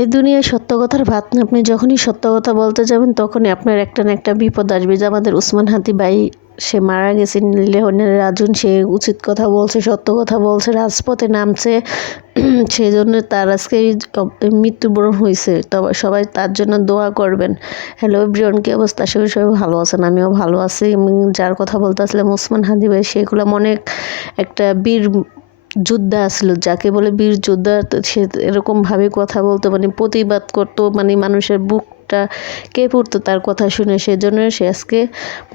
এই দুনিয়ায় সত্য কথার ভাত না, আপনি যখনই সত্য কথা বলতে যাবেন তখনই আপনার একটা না একটা বিপদ আসবে। যে আমাদের উসমান হাদি ভাই, সে মারা গেছে লিওনেল রাজুন, সে উচিত কথা বলছে, সত্য কথা বলছে, রাজপথে নামছে। সেই জন্য তার আজকে এই মৃত্যুবরণ হয়েছে। তবে সবাই তার জন্য দোয়া করবেন। হ্যালো এভরিওয়ান, কি অবস্থা? আশা করি সবাই ভালো আছেন, আমিও ভালো আছি। এবং যার কথা বলতে আসলাম উসমান হাদি ভাই, সেগুলো অনেক একটা বীর যোদ্ধা আসলো, যাকে বলে বীর যোদ্ধা। তো সে এরকমভাবে কথা বলতো, মানে প্রতিবাদ করতো, মানে মানুষের বুকটা কেঁপে উঠতো তার কথা শুনে। সেজন্য সে আজকে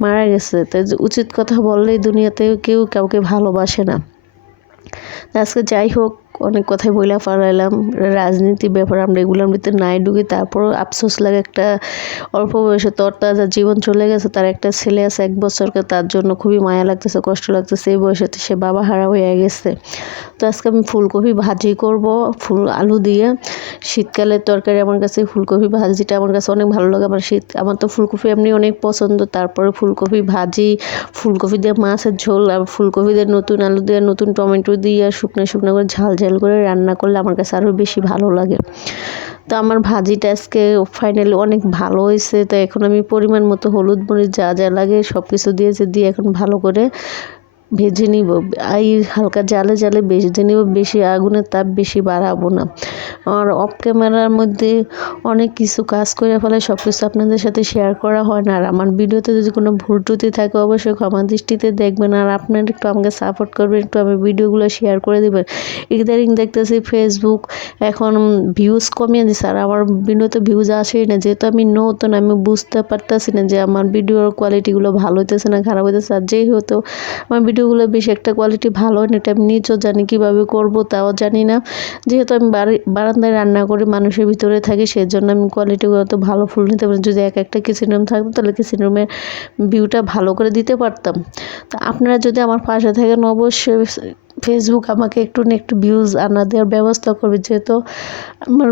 মারা গেছে। তাই উচিত কথা বললেই দুনিয়াতে কেউ কাউকে ভালোবাসে না। আজকে যাই হোক, অনেক কথাই বইলা ফালাইলাম। রাজনীতি ব্যাপার আমরা এগুলোর ভিতরে নাই ঢুকি। তারপরও আফসোস লাগে, একটা অল্প বয়সে তরতাজা জীবন চলে গেছে। তার একটা ছেলে আছে 1 বছরকে, তার জন্য খুবই মায়া লাগতেছে, কষ্ট লাগতেছে। এই বয়সে সে বাবা হারা হয়ে গেছে। তো আজকে আমি ফুলকপি ভাজি করব, আলু দিয়ে। শীতকালের তরকারি আমার কাছে ফুলকপি ভাজিটা আমার কাছে অনেক ভালো লাগে। আমার তো ফুলকপি এমনি অনেক পছন্দ। তারপরে ফুলকপি ভাজি, ফুলকপি দিয়ে মাছের ঝোল, আর ফুলকপি দিয়ে নতুন আলু দিয়ে, নতুন টমেটো দিয়ে, আর শুকনো শুকনো করে ঝাল ঝাল করে রান্না করলে আমার কাছে আরও বেশি ভালো লাগে। তো আমার ভাজিটা আজকে ফাইনালি অনেক ভালো হয়েছে। তো এখন আমি পরিমাণ মতো হলুদ মরিচ যা যা লাগে সব কিছু দিয়েছি, দিয়ে এখন ভালো করে ভেজে নিব। এই হালকা জালে জালে ভেজে নিব, বেশি আগুনের তাপ বেশি বাড়াবো না। আর অফ ক্যামেরার মধ্যে অনেক কিছু কাজ করে ফেলে, সব কিছু আপনাদের সাথে শেয়ার করা হয় না। আর আমার ভিডিওতে যদি কোনো ভুল ত্রুটি থাকে অবশ্যই ক্ষমা দৃষ্টিতে দেখবেন। আর আপনারা একটু আমাকে সাপোর্ট করবেন, একটু আমার ভিডিওগুলো শেয়ার করে দেবেন। ইদারিং দেখতেছি ফেসবুক এখন ভিউজ কমিয়ে দিচ্ছে, আর আমার ভিডিওতে ভিউজ আসেই না। যেহেতু আমি নতুন, আমি বুঝতে পারতেছি না যে আমার ভিডিওর কোয়ালিটিগুলো ভালো হইতেছে না খারাপ হইতেছে। আর যেই হতো আমার ভিডিওগুলো বেশি একটা কোয়ালিটি ভালো হয় না, এটা আমি নিজেও জানি, কীভাবে করবো তাও জানি না। যেহেতু আমি বারান্দায় রান্না করি, মানুষের ভিতরে থাকি, সেজন্য আমি কোয়ালিটিগুলো তো ভালো ফুল নিতে পারি। যদি একটা কিচেন রুম থাকতো তাহলে কিচেন রুমের ভিউটা ভালো করে দিতে পারতাম। তো আপনারা যদি আমার পাশে থাকেন অবশ্যই ফেসবুক আমাকে একটু না একটু ভিউজ আনা দেওয়ার ব্যবস্থা করবে। যেহেতু আমার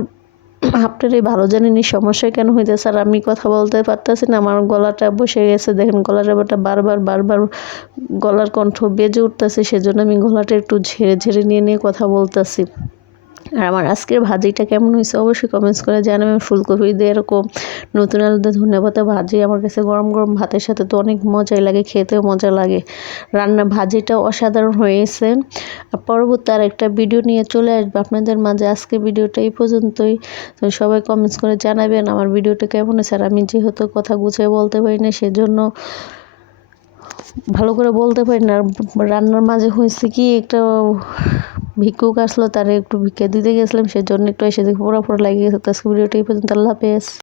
আপনারাই ভালো জানেন এই সমস্যা কেন হইতেছে। আর আমি কথা বলতে পারতেছি না, আমার গলাটা বসে গেছে। দেখেন গলাটা বারবার গলার কণ্ঠ বেজে উঠতেছে। সেজন্য আমি গলাটা একটু ঝেড়ে ঝেড়ে নিয়ে কথা বলতেছি। আর আমার আজকের ভাজিটা কেমন হয়েছে অবশ্যই কমেন্টস করে জানাবেন। ফুলকপি দিয়ে এরকম নতুন আলু দিয়ে ধনেপাতা ভাজি আমার কাছে গরম গরম ভাতের সাথে তো অনেক মজাই লাগে, খেতেও মজা লাগে। ভাজিটা অসাধারণ হয়েছে। আর পরবর্তী আর একটা ভিডিও নিয়ে চলে আসবে আপনাদের মাঝে। আজকে ভিডিওটা এই পর্যন্তই। তো সবাই কমেন্টস করে জানাবেন আমার ভিডিওটা কেমন হয়েছে। আর আমি যেহেতু কথা গুছিয়ে বলতে পারি না, সেজন্য ভালো করে বলতে পারি না। রান্নার মাঝে হয়েছে কি, একটা ভিক্ষুক আসলো, তারে একটু ভিক্ষা দিতে গেছিলাম, সেজন্য একটু এসে দেখে পুরো লাগিয়ে গেছে। তো আজকে ভিডিওটা এই পর্যন্ত। আল্লাহ হাফেজ।